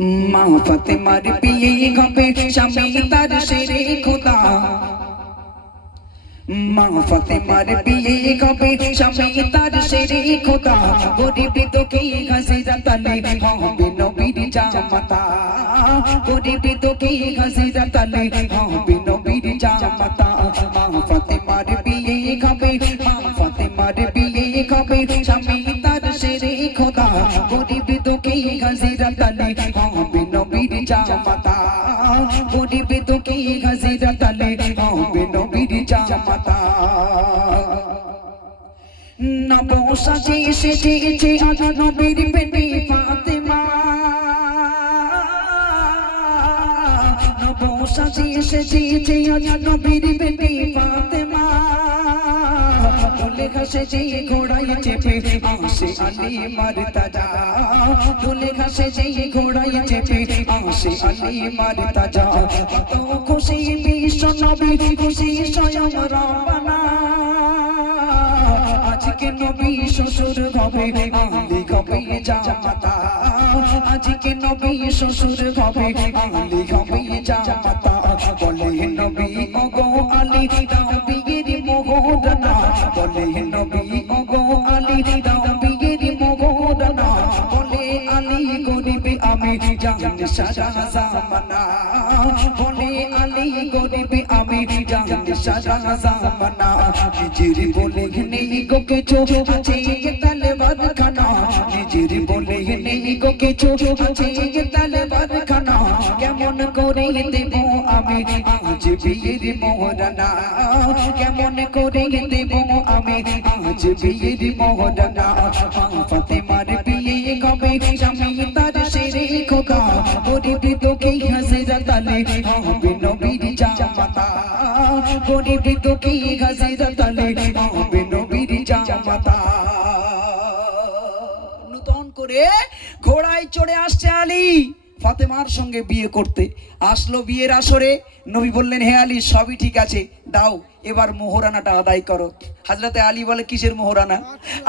মা ফাতেমার বিয়ে হবে স্বামী তার শেরে খোদা। মা ফাতেমার বিয়ে হবে স্বামী তার শেরে খোদা। গরিব দুঃখী হাসিরাত আলী হবে নবীর জামাতা। গরিব দুঃখী হাসিরাত আলী হবে নবীর জামাতা। মা ফাতেমার বিয়ে হবে, মা ফাতেমার বিয়ে হবে স্বামী তার শেরে খোদা। গরিব দুঃখী হাসিরাত আলী হবে নবীর জামাতা। গরিব দুঃখী হাসিরাত আলী হবে নবীর জামাতা। নব সাজে সেজেছে আজ নবীর বেটি ফাতেমা। নব সাজে সেজেছে আজ নবীর বেটি ফাতেমা। দুলে ঘাসে যে ঘোড়ায় চেপে আসে আলী মারতাজা। দুলে ঘাসে যে ঘোড়ায় চেপে আসে আলী মারতাজা। কত খুশি বিশ্ব নবী, খুশি স্বয়ং রব্বানা। আজকে নবী শ্বশুর হবে আলী হবে জামাতা। আজকে নবী শ্বশুর হবে আলী হবে জামাতা। বলে নবী ওগো আলী দাও বিয়ের মোহরানা। বলে নবী ওগো আলী দাও বিয়ের মোহরানা। বলে আলী গরিব আমি জান সারা জামানা। বলে আলী গরিব আমি জান সারা জামানা। নিজের বলে নেই গো কিছু আছে তলবার খানা। নিজের বলে নেই গো কিছু আছে তলবার খানা। কেমন করে দেব আমি আজ বিয়ের মোহরানা। কেমন করে দেব আমি আজ বিয়ের মোহরানা। মা ফাতেমার বিয়ে হবে স্বামী তার শেরে খোদা। গরিব দুঃখী হাসিরাত আলী হবে নবীর জামাতা। গরিব দুঃখী হাসিরাত আলী হবে নবীর জামাতা। নতুন করে ঘোড়ায় চড়ে আসছে আলী ফাতেমার সঙ্গে বিয়ে করতে। আসলো বিয়ের আসরে, নবী বললেন হে আলী সবই ঠিক আছে, দাও এবার মোহরানাটা আদায় করো। হযরতে আলী বলে কিসের মোহরানা?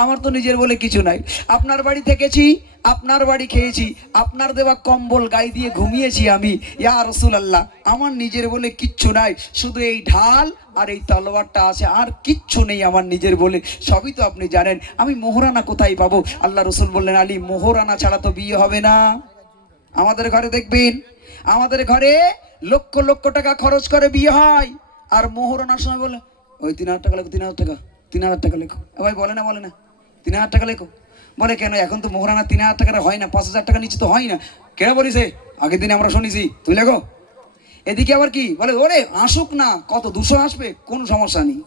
আমার তো নিজের বলে কিছু নাই। আপনার বাড়ি থেকেছি, আপনার বাড়ি খেয়েছি, আপনার দেওয়া কম্বল গায়ে দিয়ে ঘুমিয়েছি আমি, ইয়া রাসূলুল্লাহ। আমার নিজের বলে কিচ্ছু নাই, শুধু এই ঢাল আর এই তলোয়ারটা আছে, আর কিচ্ছু নেই আমার নিজের বলে। সবই তো আপনি জানেন, আমি মোহরানা কোথায় পাবো? আল্লাহ রসুল বললেন আলী মোহরানা ছাড়া তো বিয়ে হবে না। আমাদের ঘরে দেখবেন, আমাদের ঘরে লক্ষ লক্ষ টাকা খরচ করে বিয়ে হয়, আর মোহরানার সময় বলে ওই 3000 টাকা লেখো, 3000 টাকা, 3000 টাকা লেখো। ভাই বলে না, বলে না 3000 টাকা লেখো। বলে কেন, এখন তো মোহরানা 3000 টাকার হয় না, 5000 টাকা নিচে তো হয় না। কেন বলিস? আগের দিনে আমরা শুনেছি, তুই লেখো। এদিকে আবার কি বলে, ওরে আসুক না, কত 200 আসবে, কোনো সমস্যা নেই।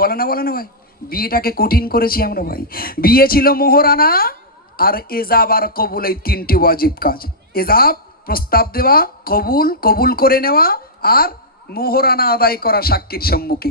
বলে না, বলে না ভাই, বিয়েটাকে কঠিন করেছি আমরা ভাই। বিয়ে ছিল মোহরানা আর এজাব আর কবুল, এই 3টি ওয়াজিব কাজ। এজাব প্রস্তাব দেওয়া, কবুল কবুল করে নেওয়া, আর মোহরানা আদায় করা সাক্ষীর সম্মুখে।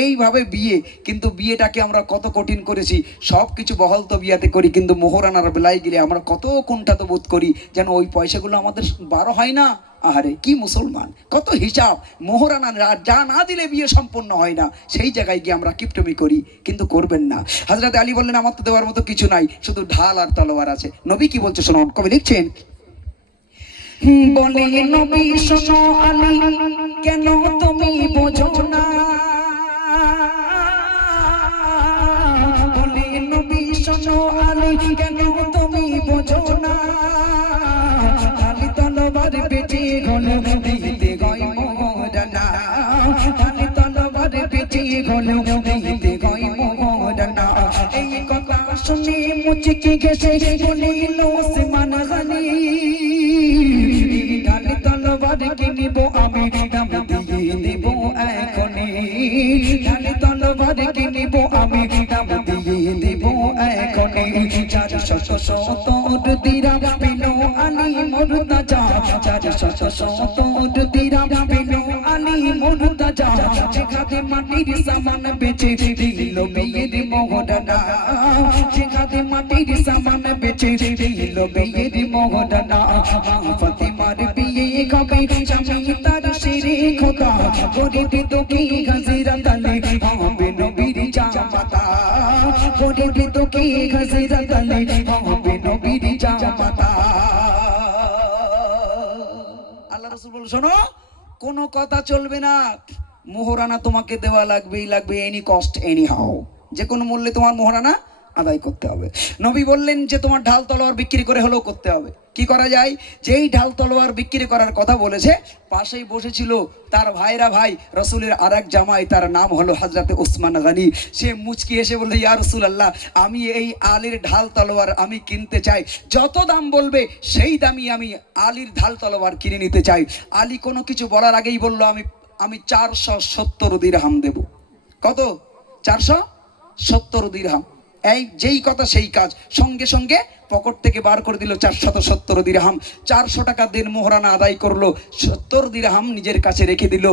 এইভাবে বিয়ে। কিন্তু বিয়েটাকে আমরা কত কঠিন করেছি। সব কিছু বহল তো বিয়াতে করি, কিন্তু মোহরানার বেলায় গেলে আমরা কত কুণ্ঠাত বোধ করি, যেন ওই পয়সাগুলো আমাদের বারো হয় না। আহারে কি মুসলমান, কত হিসাব। মোহরানা যা না দিলে বিয়ে সম্পন্ন হয় না, সেই জায়গায় গিয়ে আমরা কিপটমি করি। কিন্তু করবেন না। হযরত আলী বললেন আমার তো দেওয়ার মতো কিছু নাই, শুধু ঢাল আর তলোয়ার আছে। নবী কি বলছে শুনুন, কবি লিখছেন, বলে নবী শোনো আলী কেন তুমি বোঝো না। বলে নবী শোনো আলী কেন তুমি বোঝো না। আলী তলোয়ার বেঁচে গেল দিতে গয় মোহরানা। আলী তলোয়ার বেঁচে গেল দিতে গয় মোহরানা। এই কথা শুনে মুচকি গেছে বলিল ওসমান গনি, কিনিব আমি দাম দিয়ে দেব এখনি। ঢালে তলোয়ার কিনিব আমি দাম দিয়ে দেব এখনি। 400 দিরাম পেল আলী মুরতাজা। 400 দিরাম পেল আলী মুরতাজা। যেখানে মাটির সামান বেচে দিল বিয়ের মোহরানা। যেখানে মাটির সামান বেচে দিল বিয়ের মোহরানা। মা ফাতেমার বিয়ে হবে স্বামী তার শেরে খোদা। গরিব দুঃখী হাসিরাত আলী হবে নবীর জামাতা। গরিব দুঃখী হাসিরাত আলী হবে নবীর জামাতা। রাসূল বলল শোনো, কোনো কথা চলবে না, মোহরানা তোমাকে দেওয়া লাগবেই লাগবে, এনি কস্ট এনি হাও, যে কোনো মূল্যে তোমার মোহরানা আদায় করতে হবে। নবী বললেন যে তোমার ঢাল তলোয়ার বিক্রি করে হলেও করতে হবে। কি করা যায়? যেই ঢাল তলোয়ার বিক্রি করার কথা বলেছে, পাশেই বসেছিল তার ভাইরা ভাই রসুলের আর এক জামাই, তার নাম হলো হযরতে উসমান গনি। সে মুচকি এসে বলল, ইয়া রাসূলুল্লাহ, আমি এই আলীর ঢাল তলোয়ার আমি কিনতে চাই, যত দাম বলবে সেই দামই আমি আলীর ঢাল তলোয়ার কিনে নিতে চাই। আলী কোনো কিছু বলার আগেই বলল, আমি 470 দিরহাম দেব। কত? 470 দিরহাম। এই যেই কথা সেই কাজ, সঙ্গে সঙ্গে পকেট থেকে বার করে দিল 470 দিরহাম। 400 টাকা দিন মোহরানা আদায় করলো, 70 দিরহাম নিজের কাছে রেখে দিল।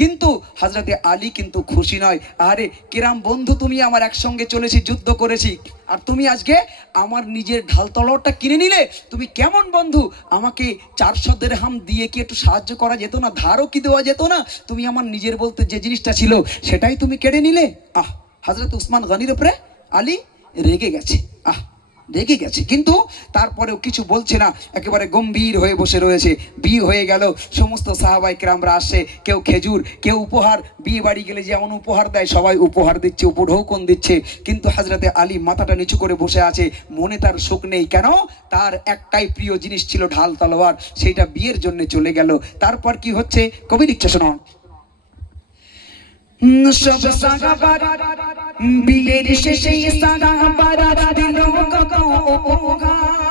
কিন্তু হযরতে আলী কিন্তু খুশি নয়। আরে কিরাম বন্ধু, তুমি আমার একসঙ্গে চলেছি, যুদ্ধ করেছি, আর তুমি আজকে আমার নিজের ঢাল তলোয়ারটা কিনে নিলে, তুমি কেমন বন্ধু? আমাকে 400 দিরহাম দিয়ে কি একটু সাহায্য করা যেত না? ধারও কি দেওয়া যেত না? তুমি আমার নিজের বলতে যে জিনিসটা ছিল সেটাই তুমি কেড়ে নিলে। হযরত উসমান গনির উপরে আলী রেগে গেছে, রেগে গেছে, কিন্তু তারপরেও কিছু বলছে না, একেবারে গম্ভীর হয়ে বসে রয়েছে। বিয়ে হয়ে গেল, সমস্ত সাহাবায়ে কেরামরা আসে, কেউ খেজুর, কেউ উপহার। বিয়ে বাড়ি গেলে যেমন উপহার দেয়, সবাই উপহার দিচ্ছে, উপঢৌকন দিচ্ছে, কিন্তু হযরতে আলী মাথাটা নিচু করে বসে আছে, মনে তার সুখ নেই। কেন? তার একটাই প্রিয় জিনিস ছিল ঢাল তলোয়ার, সেইটা বিয়ের জন্য চলে গেল। তারপর কি হচ্ছে কবি লিখছে, শোনো। সব সাহাবারা বিয়ের শেষে সাহাবারা দিল কত উপহার,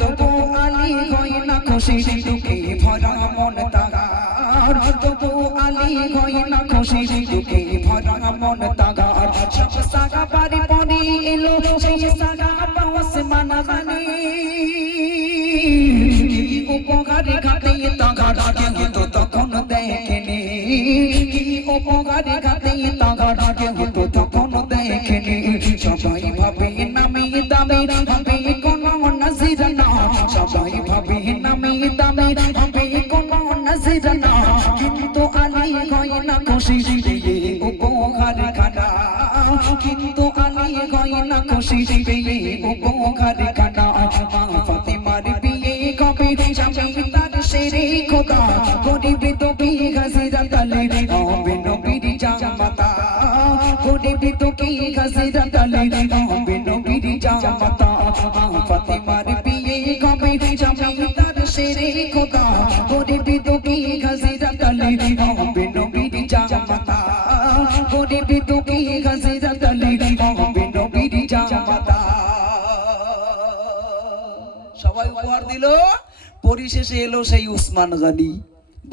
তবু আলী হয় না খুশি, দুঃখে ভরা মন তার, তবু আলী হয় না খুশি, দুঃখে ভরা মন তার। সব সাহাবার পরে এলো সেই সাহাবা উসমান গনি, উপহার ঘাটে তাগার কিন্তু তখন দেখেনি, উপহার ঘাটে তাগার কিন্তু তখন দেখেনি। সবাই ভাবে নামি দামি হবে কোন নজিরানা, সবাই ভাবে নামি দামি হবে কোন নজিরানা, কিন্তু আলী হয় না খুশি পেয়ে উপহার খানা, কিন্তু আলী হয় না খুশি পেয়ে উপহার খানা। ফাতেমার বিয়ে কবে স্বামী তার শেরে খোদা, গরিব দুঃখী হযরত আলী হবে নবীর জামাতা, গরিব দুঃখী হযরত আলী হবে নবীর জামাতা। ফাতেমার বিয়ে কবে স্বামী তার শেরে খোদা, গরিব দুঃখী হযরত আলী হবে নবীর জামাতা, গরিব দুঃখী হযরত আলী হবে নবীর জামাতা। সবাই উপহার দিল, পরিশেষে এলো সেই উসমান গনি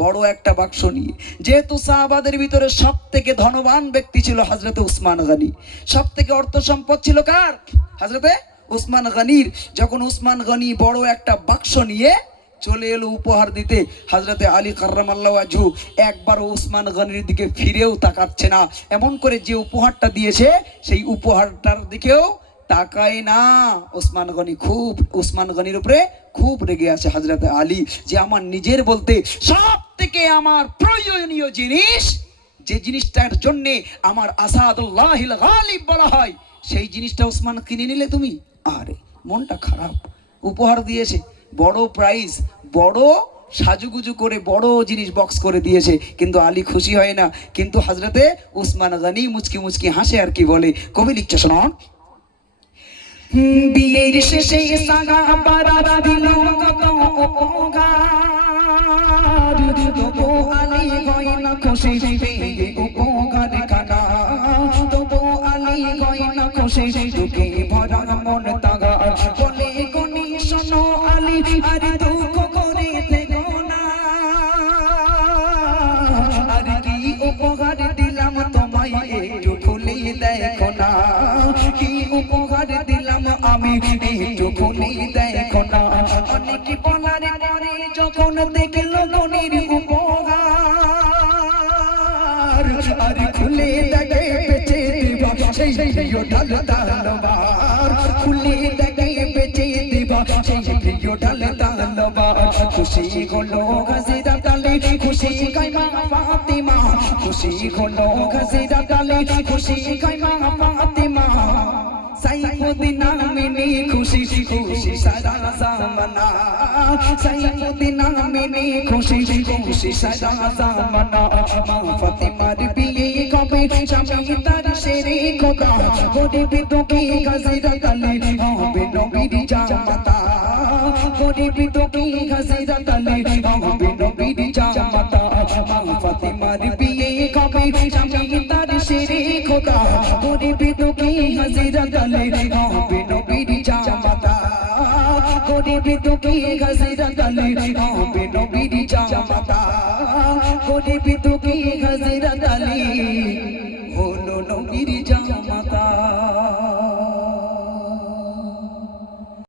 বড় একটা বাক্স নিয়ে। যেহেতু সাহাবাদের ভিতরে সব থেকে ধনবান ব্যক্তি ছিল হযরতে উসমান গনি, সব থেকে অর্থ সম্পদ ছিল কার? হযরতে উসমান গনির। যখন উসমান গনি বড় একটা বাক্স নিয়ে চলে এলো উপহার দিতে, হযরতে আলী কাররামাল্লাহু ওয়াজহু একবার উসমান গনির দিকে ফিরেও তাকাচ্ছে না, এমন করে যে উপহারটা দিয়েছে সেই উপহারটার দিকেও তাকায় না। উসমান গনির উপরে খুব রেগে আছে হযরতে আলী, যে আমার নিজের বলতে সব থেকে আমার প্রয়োজনীয় জিনিস, যে জিনিসটার জন্য আমার আসাদুল্লাহিল গালিব বলা হয়, সেই জিনিসটা উসমান কিনে নিলে তুমি। আরে মনটা খারাপ। উপহার দিয়েছে, বড় প্রাইজ, বড় সাজুগুজু করে বড় জিনিস বক্স করে দিয়েছে, কিন্তু আলী খুশি হয় না। কিন্তু হযরতে উসমান গনি মুচকি মুচকি হাসে আর কি বলে, কবি লিখছে, শোনো। বিয়ের শেষে সাহাবারা দিল কত উপহার, তবু আলী হয় না খুশি পেয়ে উপহার খানা, তবু আলী হয় না খুশি, দুঃখে ভরা মন তাগার। বলে গনি শোনো আলী, আর দুঃখ করে থেকো না, আর কি উপহার দিলাম তোমায় একটু খুলে দেখো না, কি উপহার দিলাম আমি একটু খুলে দেখো না। অনেক বলার পরে যখন দেখলো গনির উপহার, আর খুলে দেখে বেঁচে দিবা সেই প্রিয় ঢাল তলোয়ার, খুলে দেখে বেঁচে দিবা সেই প্রিয় ঢাল তলোয়ার। খুশি হলো হযরত আলী, খুশি হয় মা ফাতেমা, খুশি হলো হযরত আলী, খুশি হয় মা ফাতেমা। সাইফুদ্দিন আমিনী খুশি খুশি সারা জামানা সাইয়্যিদিনা মেনে খুশি খুশি সারা জামানা মা ফাতেমার বিয়ে কবে স্বামী তার শেরে খোদা গরিব দুঃখী হযরত আলী হবে নবীর জামাতা গরিব দুঃখী হযরত আলী হবে নবীর জামাতা মা ফাতেমার বিয়ে কবে স্বামী তার শেরে খোদা গরিব দুঃখী হযরত আলী হবে নবীর জামাতা গরিব দুঃখী হযরত আলী হবে নবীর জামাতা গরিব